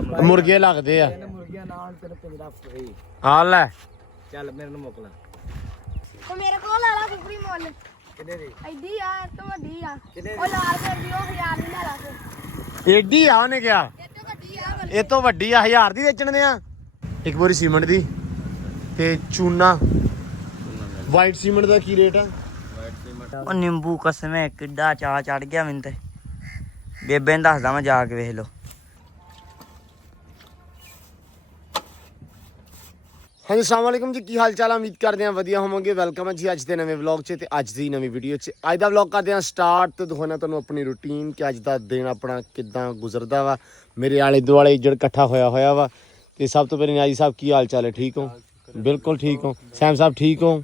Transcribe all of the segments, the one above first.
ਮੁਰਗੇ ਲੱਗਦੇ ਆ ਮੁਰਗੀਆਂ ਨਾਲ ਤੇਰੇ ਪਿੰਜਰਾ ਫਰੀ ਆ ਲੈ ਚੱਲ ਮੇਰੇ ਨੂੰ ਮੁਕਲਾ ਤੇ ਮੇਰੇ ਕੋਲ ਆਲਾ ਕੁਕੜੀ ਮੁੱਲ ਕਿੰਨੇ ਦੀ ਐਡੀ ਆ ਤੋਂ ਵੱਡੀ ਆ ਉਹ ਲਾਲ ਕਰ ਦੀ ਉਹ 1000 ਦੀ ਲੈ ਲਾ ਕੇ ਏਡੀ ਆ ਉਹਨੇ ਕਿਹਾ ਇਹ ਤੋਂ ਵੱਡੀ ਆ ਇਹ ਤੋਂ ਵੱਡੀ ਆ 1000 ਦੀ ਵੇਚਣ ਦੇ ਆ ਇੱਕ ਬੋਰੀ ਸੀਮੈਂਟ ਦੀ ਤੇ ਚੂਨਾ ਵਾਈਟ ਸੀਮੈਂਟ ਦਾ ਕੀ ਰੇਟ ਆ ਉਹ ਨਿੰਬੂ ਕਸਮੇ ਕਿੱਡਾ ਚਾਹ ਚੜ ਗਿਆ ਮੈਨੂੰ ਤੇ ਬੇਬੇ ਨੂੰ ਦੱਸਦਾ ਮੈਂ ਜਾ ਕੇ ਵੇਖ ਲਓ। ਹਾਂਜੀ ਅਸਲਾਮ ਵਾਲੇਕੁਮ ਜੀ ਕੀ ਹਾਲ ਚਾਲ ਆ ਉਮੀਦ ਕਰਦੇ ਆ ਵਧੀਆ ਹੋਵੋਗੇ ਵੈਲਕਮ ਹੈ ਜੀ ਅੱਜ ਦੇ ਨਵੇਂ ਵਲੌਗ 'ਚ ਤੇ ਅੱਜ ਦੀ ਨਵੀਂ ਵੀਡੀਓ 'ਚ ਅੱਜ ਦਾ ਵਲੌਗ ਕਰਦੇ ਆ ਸਟਾਰਟ ਤੇ ਦਿਖਾਉਣਾ ਤੁਹਾਨੂੰ ਆਪਣੀ ਰੂਟੀਨ ਕਿ ਅੱਜ ਦਾ ਦਿਨ ਆਪਣਾ ਕਿੱਦਾਂ ਗੁਜ਼ਰਦਾ ਵਾ ਮੇਰੇ ਆਲੇ ਦੁਆਲੇ ਇੱਜੜ ਇਕੱਠਾ ਹੋਇਆ ਵਾ ਤੇ ਸਭ ਤੋਂ ਪਹਿਲਾਂ ਨਿਆਜੀ ਸਾਹਿਬ ਕੀ ਹਾਲ ਚਾਲ ਹੈ ਠੀਕ ਹੋ ਬਿਲਕੁਲ ਠੀਕ ਹੋ ਸੈਮ ਸਾਹਿਬ ਠੀਕ ਹੋ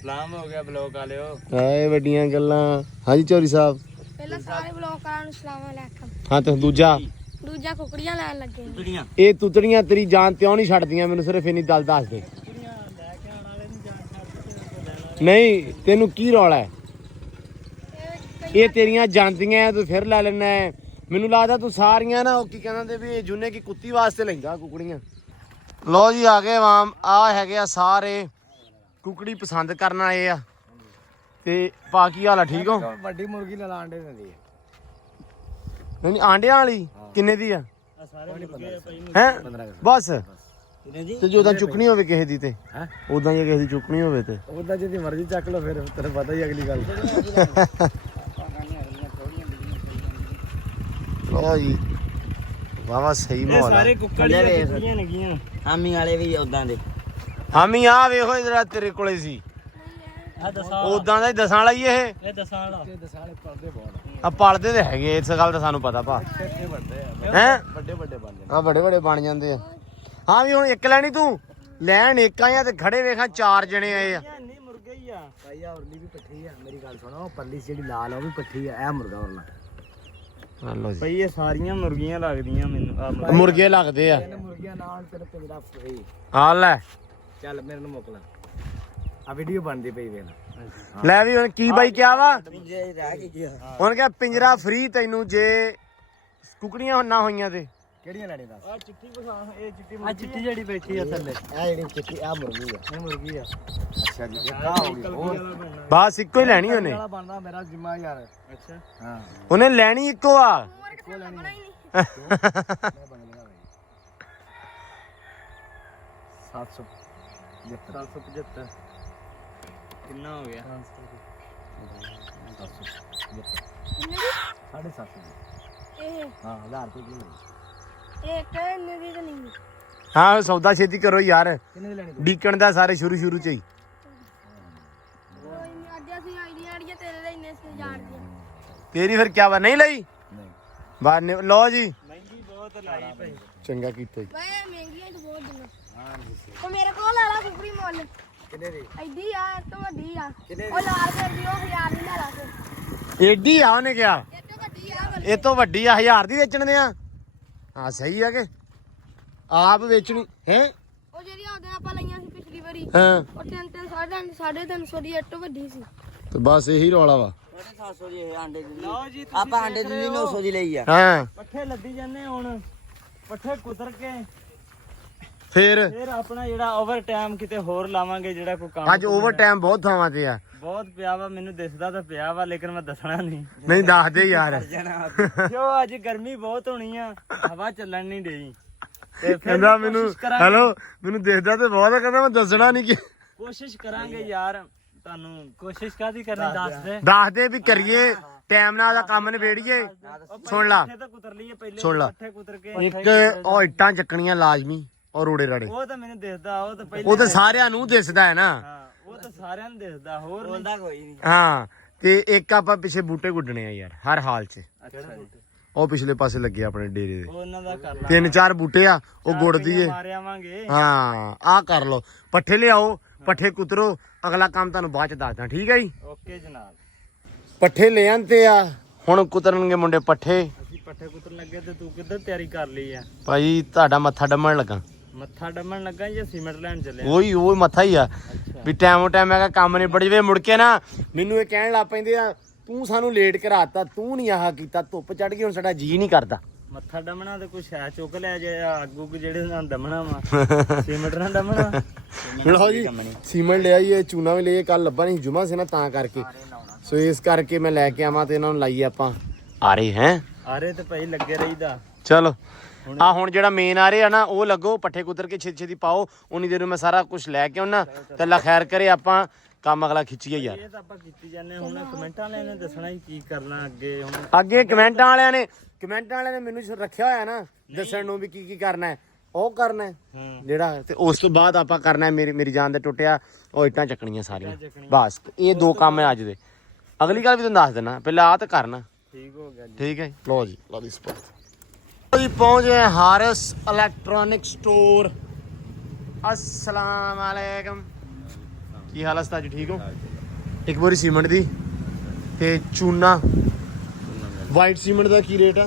ਸਲਾਮ ਹੋ ਗਿਆ ਬਲੌਗ ਵਾਲਿਓ ਐ ਵੱਡੀਆਂ ਗੱਲਾਂ ਹਾਂਜੀ ਚੌਰੀ ਸਾਹਿਬ ਪਹਿਲਾਂ ਸਾਰੇ ਬਲੌਗਰਾਂ ਨੂੰ ਸਲਾਮ ਅਲੈਕਮ ਹਾਂ ਤੇ ਦੂਜਾ ਕੁਕੜੀਆਂ ਲੈਣ ਲੱਗੇ ਦੁਨੀਆ ਇਹ ਤੁਤੜੀਆਂ ਤੇਰੀ ਜਾਨ ਤੇ ਨਹੀਂ ਛੱਡਦੀਆਂ ਮੈਨੂੰ ਸਿਰਫ ਇੰਨੀ ਗੱਲ ਦੱਸ ਦੇ ਨਹੀਂ ਤੈਨੂੰ ਕੀ ਰੌਲਾ ਹੈ ਇਹ ਤੇਰੀਆਂ ਜਾਂਦੀਆਂ ਤੂੰ ਫਿਰ ਲੈ ਲੈਣਾ ਮੈਨੂੰ ਲੱਗਦਾ ਤੂੰ ਸਾਰੀਆਂ ਨਾ ਉਹ ਕੀ ਕਹਿੰਦੇ ਵੀ ਜੁਨੇ ਕੀ ਕੁੱਤੀ ਵਾਸਤੇ ਲੈਂਦਾ ਕੁਕੜੀਆਂ ਲੋ ਜੀ ਆ ਗਏ ਵਾਮ ਆ ਹੈਗੇ ਆ ਸਾਰੇ ਕੁਕੜੀ ਪਸੰਦ ਕਰਨ ਆਏ ਆ ਤੇ ਪਾ ਕੀ ਹਾਲ ਆ ਠੀਕ ਹੋ ਵੱਡੀ ਮੁਰਗੀ ਨਾਲ ਆਂਡੇ ਦਿੰਦੀ ਨਹੀਂ ਆਂਡਿਆਂ ਵਾਲੀ ਕਿੰਨੇ ਦੀ ਆ ਹੈ ਬਸ ਤੇ ਜੋ ਤਾਂ ਚੁੱਕਣੀ ਹੋਵੇ ਕਿਸੇ ਦੀ ਤੇ ਹੈ ਉਦਾਂ ਜੇ ਕਿਸੇ ਦੀ ਚੁੱਕਣੀ ਹੋਵੇ ਤੇ ਉਹਦਾ ਜਿਹਦੀ ਮਰਜ਼ੀ ਚੱਕ ਲਓ ਫਿਰ ਤੈਨੂੰ ਪਤਾ ਹੀ ਅਗਲੀ ਗੱਲ ਲੋ ਜੀ ਵਾਵਾ ਸਹੀ ਮਾਹੌਲ ਆ ਕੁੱਕੜੀਆਂ ਲੱਗੀਆਂ ਆਮੀ ਵਾਲੇ ਵੀ ਉਦਾਂ ਦੇ ਹਾਮੀ ਆ ਵੇਖੋ ਜਿਹੜਾ ਤੇਰੇ ਕੋਲੇ ਸੀ ਉਦਾਂ ਦਾ ਹੀ ਦਸਾਂ ਵਾਲਾ ਹੀ ਇਹ ਦਸਾਂ ਵਾਲਾ ਦਸਾਲੇ ਪਰਦੇ ਬਹੁਤ ਆ ਪਲਦੇ ਤੇ ਹੈਗੇ ਇਸ ਗੱਲ ਦਾ ਸਾਨੂੰ ਪਤਾ ਭਾ ਇੱਥੇ ਵੱਡੇ ਆ ਹੈ ਵੱਡੇ ਵੱਡੇ ਬਣ ਜਾਂਦੇ ਆ ਬੜੇ ਬੜੇ ਬਣ ਜਾਂਦੇ ਆ ਹਾਂ ਵੀ ਹੁਣ ਇੱਕ ਲੈਣੀ ਤੂੰ ਲੈਣ ਇੱਕ ਆਇਆ ਤੇ ਖੜੇ ਵੇਖਾਂ 4 ਜਣੇ ਆਏ ਆ ਨਹੀਂ ਮੁਰਗੇ ਹੀ ਆ ਭਾਈ ਆ ਉਰਲੀ ਵੀ ਪੱਠੀ ਆ ਮੇਰੀ ਗੱਲ ਸੁਣੋ ਪਰਲੀ ਜਿਹੜੀ ਲਾਲ ਆ ਉਹ ਵੀ ਪੱਠੀ ਆ ਇਹ ਮੁਰਗਾ ਉਰਲਾ ਲੋ ਜੀ ਬਈ ਇਹ ਸਾਰੀਆਂ ਮੁਰਗੀਆਂ ਲੱਗਦੀਆਂ ਮੈਨੂੰ ਮੁਰਗੇ ਲੱਗਦੇ ਆ ਤਿੰਨ ਮੁਰਗੀਆਂ ਨਾਲ ਤੇਰੇ ਪਿੰਜਰਾ ਫਰੀ ਆ ਲੈ ਚੱਲ ਮੇਰੇ ਨੂੰ ਮੁਕਲਾ ਆ ਵੀਡੀਓ ਬਣਦੀ ਪਈ ਵੇਖ ਲੈ ਵੀ ਹੁਣ ਕੀ ਬਾਈ ਕਿਹਾ ਵਾ ਰਹਿ ਗਿਆ ਹੁਣ ਕਿਹਾ ਪਿੰਜਰਾ ਫ੍ਰੀ ਤੈਨੂੰ ਜੇ ਕੁਕੜੀਆਂ ਨਾ ਹੋਈਆਂ ਤੇ ਕਿਹੜੀਆਂ ਲੈਣੀ ਦੱਸ ਆ ਚਿੱਟੀ ਪਸੰਦ ਇਹ ਚਿੱਟੀ ਆ ਚਿੱਟੀ ਜਿਹੜੀ ਬੈਠੀ ਆ ਥੱਲੇ ਇਹ ਜਿਹੜੀ ਚਿੱਟੀ ਆ ਮੁਰਗੀ ਆ ਇਹ ਮੁਰਗੀ ਆ ਅੱਛਾ ਜੀ ਇਹ ਕਾ ਹੋ ਗਈ ਹੋਰ ਬਸ ਇੱਕੋ ਹੀ ਲੈਣੀ ਉਹਨੇ ਵਾਲਾ ਬਣਦਾ ਮੇਰਾ ਜਿੰਮਾ ਯਾਰ ਅੱਛਾ ਹਾਂ ਉਹਨੇ ਲੈਣੀ ਇੱਕੋ ਆ ਇੱਕੋ ਲੈਣੀ ਬਣਾ ਹੀ ਨਹੀਂ ਮੈਂ ਬਣੇਗਾ ਭਾਈ 775 ਕਿੰਨਾ ਹੋ ਗਿਆ 750 ਇਹ ਹਾਂ 1000 ਰੁਪਏ ਕਿਲੋ ਇਹ ਕਿੰਨੇ ਦੀ ਤਾਂ ਨਹੀਂ ਹਾਂ ਸੌਦਾ ਛੇਤੀ ਕਰੋ ਯਾਰ ਕਿੰਨੇ ਦੀ ਲੈਣੀ ਡੀਕਣ ਦਾ ਸਾਰੇ ਸ਼ੁਰੂ ਚ ਹੀ ਕੋਈ ਨਹੀਂ ਅੱਜ ਅਸੀਂ ਆਈਡੀਆਂ ਆੜੀਆਂ ਤੇਰੇ ਦੇ ਇੰਨੇ ਸੇ ਜਾਣਦੀਆਂ ਤੇਰੀ ਫਿਰ ਕਿਆ ਵਾ ਨਹੀਂ ਲਈ ਨਹੀਂ ਬਾਹਰ ਲਓ ਜੀ ਮਹਿੰਗੀ ਬਹੁਤ ਲਾਈ ਭਾਈ ਚੰਗਾ ਕੀਤਾ ਜੀ ਵੇ ਮਹਿੰਗੀਆਂ ਤਾਂ ਬਹੁਤ ਦਿਨਾਂ ਤੇ ਮੇਰੇ ਕੋਲ ਆਲਾ ਕੁਕੜੀ ਮੁੱਲ ਕਿੰਨੇ ਦੀ ਐਡੀ ਆ ਤੋਂ ਵੱਡੀ ਆ ਉਹ ਲਾਲ ਕਰ ਦੀ ਉਹ 1000 ਦੀ ਲੈ ਲਾ ਕੇ ਏਡੀ ਆ ਉਹਨੇ ਕਿਹਾ ਇਹ ਤੋਂ ਵੱਡੀ ਆ ਇਹ ਤੋਂ ਵੱਡੀ ਆ 1000 ਦੀ ਵੇਚਣ ਦੇ ਆ ਹਾਂ ਸਹੀ ਆ ਕਿ ਆਪ ਵੇਚਣੀ ਹੈ ਉਹ ਜਿਹੜੀ ਉਹਦੇ ਆਪਾਂ ਲਈਆਂ ਸੀ ਪਿਛਲੀ ਵਾਰੀ ਹਾਂ ਉਹ 350 ਦੀ ਇਹ ਤੋਂ ਵੱਡੀ ਸੀ ਤੇ ਬਸ ਇਹੀ ਰੌਲਾ ਵਾ 750 ਦੀ ਇਹ ਆਂਡੇ ਦੀ ਲਓ ਜੀ ਆਪਾਂ ਆਂਡੇ ਦੀ 900 ਦੀ ਲਈ ਆ ਹਾਂ ਪੱਠੇ ਲੱਦੀ ਜਾਂਦੇ ਹੁਣ ਪੱਠੇ ਕੁਤਰ ਕੇ ਫਿਰ ਫਿਰ ਆਪਣਾ ਜਿਹੜਾ ਓਵਰ ਟਾਈਮ ਕਿਤੇ ਹੋਰ ਲਾਵਾਂਗੇ ਜਿਹੜਾ ਕੋਈ ਕੰਮ ਅੱਜ ਓਵਰ ਟਾਈਮ ਬਹੁਤ ਥਾਵਾਂ ਤੇ ਆ ਬਹੁਤ ਪਿਆ ਵਾ ਮੈਨੂੰ ਦਿਸਦਾ ਤਾਂ ਪਿਆ ਵਾ ਲੇਕਿਨ ਮੈਂ ਦੱਸਣਾ ਨਹੀਂ ਨਹੀਂ ਦੱਸ ਦੇ ਯਾਰ ਕਿਉਂ ਅੱਜ ਗਰਮੀ ਬਹੁਤ ਹੋਣੀ ਆ ਹਵਾ ਚੱਲਣ ਨਹੀਂ ਡਈ ਤੇ ਫਿਰ ਕਹਿੰਦਾ ਕੋਸ਼ਿਸ਼ ਮੈਨੂੰ ਕਰਾਂਗੇ- ਹੈਲੋ ਮੈਨੂੰ ਦੇਖਦਾ ਤੇ ਬਹੁਤ ਆ ਕਹਿੰਦਾ ਮੈਂ ਦੱਸਣਾ ਨਹੀਂ ਕਿ ਕੋਸ਼ਿਸ਼ ਕਰਾਂਗੇ ਯਾਰ ਤੁਹਾਨੂੰ ਕੋਸ਼ਿਸ਼ ਕਾਦੀ ਕਰਨੀ ਦੱਸ ਦੇ ਦੱਸ ਦੇ ਵੀ ਕਰੀਏ ਟਾਈਮ ਨਾਲ ਦਾ ਕੰਮ ਨਿਬੇੜੀਏ ਸੁਣ ਲਾ ਪੱਠੇ ਤਾਂ ਕੁਤਰ ਲਈਏ ਪਹਿਲੇ ਸੁਣ ਲਾ। ਪੱਠੇ ਕੁਤਰ ਕੇ ਇੱਕ ਉਹ ਇੱਟਾਂ ਚੱਕਣੀਆਂ ਲਾਜ਼ਮੀ ਔਰ ਰੋੜੇ ਰਾੜੇ ਉਹ ਤਾਂ ਮੈਨੂੰ ਦਿਸਦਾ ਉਹ ਤਾਂ ਪਹਿਲੇ ਉਹ ਤੇ ਸਾਰਿਆਂ ਨੂੰ ਦਿਸਦਾ ਹੈ ਨਾ ਹਾਂ ਉਹ ਤਾਂ ਸਾਰਿਆਂ ਨੂੰ ਦਿਸਦਾ ਹੋਰ ਬੋਲਦਾ ਕੋਈ ਨਹੀਂ ਹਾਂ ਤੇ ਇੱਕ ਆਪਾਂ ਪਿੱਛੇ ਬੂਟੇ ਗੁੱਡਣੇ ਆ ਯਾਰ ਹਰ ਹਾਲ 'ਚ ਅੱਛਾ ਜੀ ਉਹ ਪਿਛਲੇ ਪਾਸੇ ਲੱਗੇ ਆਪਣੇ ਡੇਰੇ ਦੇ ਉਹਨਾਂ ਦਾ ਕਰ ਲਾ 3-4 ਬੂਟੇ ਆ ਉਹ ਗੁੱਡ ਦੀਏ ਮਾਰੇ ਆਵਾਂਗੇ ਹਾਂ ਆਹ ਕਰ ਲਓ ਪੱਠੇ ਲਿਆਓ ਪੱਠੇ ਕੁਤਰੋ ਅਗਲਾ ਕੰਮ ਤੁਹਾਨੂੰ ਬਾਅਦ ਚ ਦੱਸਦਾ ਠੀਕ ਹੈ ਜੀ ਓਕੇ ਜਨਾਬ ਪੱਠੇ ਲੈ ਆਂਦੇ ਆ ਹੁਣ ਕੁਤਰਨਗੇ ਮੁੰਡੇ ਪੱਠੇ ਅਸੀਂ ਪੱਠੇ ਕੁਤਰਨ ਲੱਗੇ ਤੇ ਤੂੰ ਕਿੱਧਰ ਤਿਆਰੀ ਕਰ ਲਈ ਆ ਭਾਈ ਤੁਹਾਡਾ ਮੱਥਾ ਡੰਮਣ ਲੱਗਾ ਮੱਥਾ ਡੰਮਣ ਲੱਗਾ ਜਾਂ ਸੀਮੈਂਟ ਲੈਣ ਚੱਲੇ ਉਹੀ ਉਹ ਮੱਥਾ ਹੀ ਆ ਵੀ ਟਾਈਮ ਮੈਂ ਕਿਹਾ ਕੰਮ ਨਿਬੜ ਜਵੇ ਮੁੜ ਕੇ ਨਾ ਮੈਨੂੰ ਇਹ ਕਹਿਣ ਲੱਗ ਪੈਂਦੇ ਆ ਤੂੰ ਸਾਨੂੰ ਲੇਟ ਕਰਾਤਾ ਤੂੰ ਨਹੀਂ ਆਹ ਕੀਤਾ ਧੁੱਪ ਚੜ ਗਈ ਹੁਣ ਸਾਡਾ ਜੀ ਨਹੀਂ ਕਰਦਾ ਮੱਥਾ ਡਮਣਾ ਤੇ ਕੁਛ ਹੈ ਚੁੱਕ ਲਿਆ ਜੇ ਅੱਗੂ ਜਿਹੜੇ ਨਾਲ ਦਮਣਾ ਵਾ ਸੀਮਟ ਨਾਲ ਦਮਣਾ ਲਓ ਜੀ ਸੀਮੈਂਟ ਲਿਆ ਜੀ, ਇਹ ਚੂਨਾ ਵੀ ਲਿਆ, ਕੱਲ ਲੱਭਾ ਨਹੀਂ ਜੁਮਾ ਸੀ ਨਾ ਤਾਂ ਕਰਕੇ, ਸੋ ਇਸ ਕਰਕੇ ਮੈਂ ਲੈ ਕੇ ਆਵਾਂ ਤੇ ਇਹਨਾਂ ਨੂੰ ਲਾਈਏ ਆਪਾਂ ਆਰੇ ਹੈ ਆਰੇ ਤੇ ਭਾਈ ਲੱਗੇ ਰਹੀਦਾ। ਚਲੋ ਆ ਹੁਣ ਜਿਹੜਾ ਮੇਨ ਆ ਰਿਹਾ ਨਾ ਉਹ ਲੱਗੋ, ਪੱਠੇ ਕੁਤਰ ਕੇ ਛੇਤੀ ਛੇਤੀ ਪਾਓ, ਉਨੀ ਦੇਰ ਨੂੰ ਮੈਂ ਸਾਰਾ ਕੁਝ ਲੈ ਕੇ ਆਉਣਾ ਤੇ ਅੱਲਾ ਖੈਰ ਕਰੇ ਆਪਾਂ ਕੰਮ ਅਗਲਾ ਖਿੱਚੀਏ ਯਾਰ। ਇਹ ਤਾਂ ਆਪਾਂ ਕੀਤੀ ਜਾਂਦੇ ਹੁਣ ਕਮੈਂਟਾਂ ਵਾਲਿਆਂ ਨੇ ਦੱਸਣਾ ਹੀ ਕੀ ਕਰਨਾ ਅੱਗੇ। ਹੁਣ ਅੱਗੇ ਕਮੈਂਟਾਂ ਵਾਲਿਆਂ ਨੇ ਮੈਨੂੰ ਰੱਖਿਆ ਹੋਇਆ ਨਾ ਦੱਸਣ ਨੂੰ ਵੀ ਕੀ ਕਰਨਾ ਹੈ, ਉਹ ਕਰਨਾ ਹੈ ਜਿਹੜਾ, ਤੇ ਉਸ ਤੋਂ ਬਾਅਦ ਆਪਾਂ ਕਰਨਾ ਹੈ ਮੇਰੀ ਜਾਨ ਦੇ ਟੁੱਟਿਆ ਉਹ ਇੱਟਾਂ ਚੱਕਣੀਆਂ ਸਾਰੀਆਂ, ਬਸ ਇਹ 2 ਕੰਮ ਹੈ ਅੱਜ ਦੇ। ਅਗਲੀ ਗੱਲ ਵੀ ਤੁਹਾਨੂੰ ਦੱਸ ਦੇਣਾ, ਪਹਿਲਾਂ ਆ ਤਾਂ ਕਰਨਾ। ਠੀਕ ਹੋ ਗਿਆ ਜੀ। ਠੀਕ ਹੈ ਲੋ ਜੀ, ਲਓ ਜੀ ਸਪੋਰਟ ਜੀ ਪਹੁੰਚ ਗਏ ਹਾਰਿਸ ਇਲੈਕਟ੍ਰੋਨਿਕ ਸਟੋਰ। अस्सलाम वालेकुम, ਕੀ ਹਾਲ ਹੈ ਸਤਾਜ, ਠੀਕ ਹੋ? ਇੱਕ ਬੋਰੀ ਸੀਮੈਂਟ ਦੀ ਤੇ ਚੂਨਾ ਵਾਈਟ ਸੀਮੈਂਟ ਦਾ ਕੀ ਰੇਟ ਆ?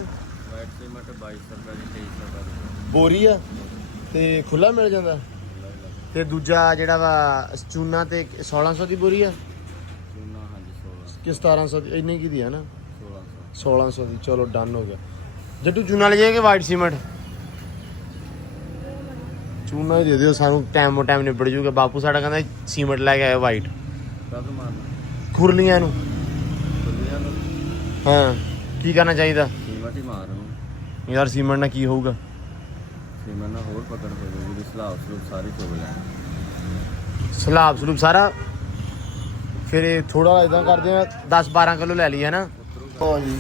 ਵਾਈਟ ਸੀਮੈਂਟ 2200 ਰੁਪਏ ਦੀ 2300 ਰੁਪਏ ਦੀ ਬੋਰੀ ਆ ਤੇ ਖੁੱਲਾ ਮਿਲ ਜਾਂਦਾ, ਤੇ ਦੂਜਾ ਜਿਹੜਾ ਵਾ ਚੂਨਾ ਤੇ 1600 ਦੀ ਬੋਰੀ ਆ ਚੂਨਾ। ਹਾਂਜੀ 16 ਕਿ 1700 ਦੀ, ਇੰਨੀ ਕੀ ਦੀ ਆ ਨਾ 1600 ਦੀ। ਚਲੋ ਡਨ ਹੋ ਗਿਆ। ਜੱਟੂ ਚੂਨਾ ਲੈ ਜਾਏਗੇ ਵਾਈਟ ਸੀਮੈਂਟ? ਚੂਨਾ ਹੀ ਦੇ ਦਿਓ ਸਾਨੂੰ, ਟਾਈਮ ਨਿਬੜ ਜੂਗਾ। ਬਾਪੂ ਸਾਡਾ ਕਹਿੰਦਾ ਸੀਮੈਂਟ ਲੈ ਕੇ ਆਇਆ ਵਾਈਟ ਕਦ ਮਾਰਨਾ ਖੁਰਲੀਆਂ ਨੂੰ। ਖੁੱਲੀਆਂ ਨੂੰ ਹਾਂ ਕੀ ਕਰਨਾ ਚਾਹੀਦਾ ਸੀਮੈਂਟ ਹੀ ਮਾਰ ਨੂੰ ਯਾਰ? ਸੀਮੈਂਟ ਨਾਲ ਕੀ ਹੋਊਗਾ? ਸੀਮੈਂਟ ਨਾਲ ਹੋਰ ਪਕੜ ਹੋ ਜਾਊਗੀ, ਸਲਾਬ ਸਲੂਬ ਸਾਰੀ ਚੁਗ ਲੈਣੀ। ਸਲਾਬ ਸਲੂਬ ਸਾਰਾ ਫਿਰ ਇਹ ਥੋੜਾ ਇਦਾਂ ਕਰਦੇ ਆ 10-12 ਕਿਲੋ ਲੈ ਲਈ ਹੈ ਨਾ। ਹਾਂ ਜੀ